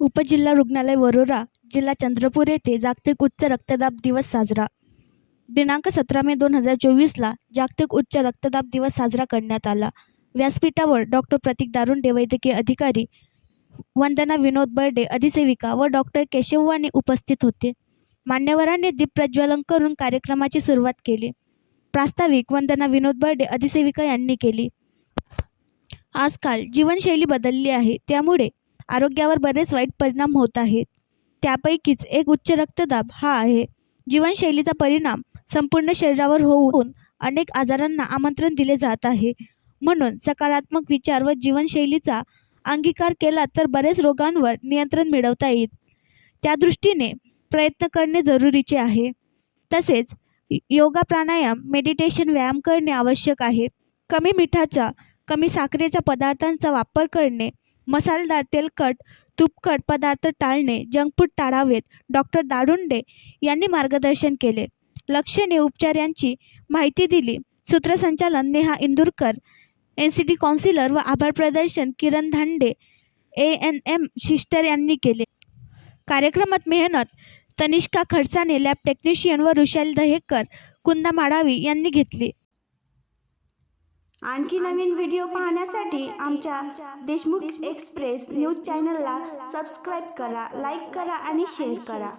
उपजिल्हा रुग्णालय वरोरा, जिल्हा चंद्रपूर येथे जागतिक उच्च रक्तदाब दिवस साजरा. दिनांक 17 मे 2024ला जागतिक उच्च रक्तदाब दिवस साजरा करण्यात आला. व्यासपीठावर डॉक्टर प्रतीक दारुंडे, वैद्यकीय अधिकारी, वंदना विनोद बर्डे, अधिसेविका व डॉक्टर केशव वाणी उपस्थित होते. मान्यवरांनी दीप प्रज्वलन करून कार्यक्रमाची सुरुवात केली. प्रास्ताविक वंदना विनोद बर्डे, अधिसेविका यांनी केली. आजकाल जीवनशैली बदलली आहे, त्यामुळे आरोग्यावर बरेच वाईट परिणाम होत आहेत. त्यापैकीच एक उच्च रक्तदाब हा आहे. जीवनशैलीचा परिणाम संपूर्ण शरीरावर होऊन अनेक आजारांना आमंत्रण दिले जात आहे. म्हणून सकारात्मक विचार व जीवनशैलीचा अंगीकार केला तर बरेच रोगांवर नियंत्रण मिळवता येईल. त्या दृष्टीने प्रयत्न करणे जरुरीचे आहे. तसेच योगा, प्राणायाम, मेडिटेशन, व्यायाम करणे आवश्यक आहे. कमी मिठाचा, कमी साखरेचा पदार्थांचा वापर करणे, मसालेदार, तेलकट, तुपकट पदार्थ टाळणे, जंक फूड टाळावेत. डॉक्टर दारुंडे यांनी मार्गदर्शन केले. लक्षणे, उपचार यांची माहिती दिली. सूत्रसंचालन नेहा इंदुरकर, NCT काउन्सिलर व आभार प्रदर्शन किरण धांडे, ANM सिस्टर यांनी केले. कार्यक्रमात मेहनत तनिष्का खडसाने, लॅब टेक्निशियन व ऋषाली दहेकर, कुंदा माडावी यांनी घेतली. आणखी नवीन व्हिडिओ पाहण्यासाठी आमच्या देशमुख एक्सप्रेस न्यूज चॅनलला सबस्क्राईब करा, लाईक करा आणि शेअर करा.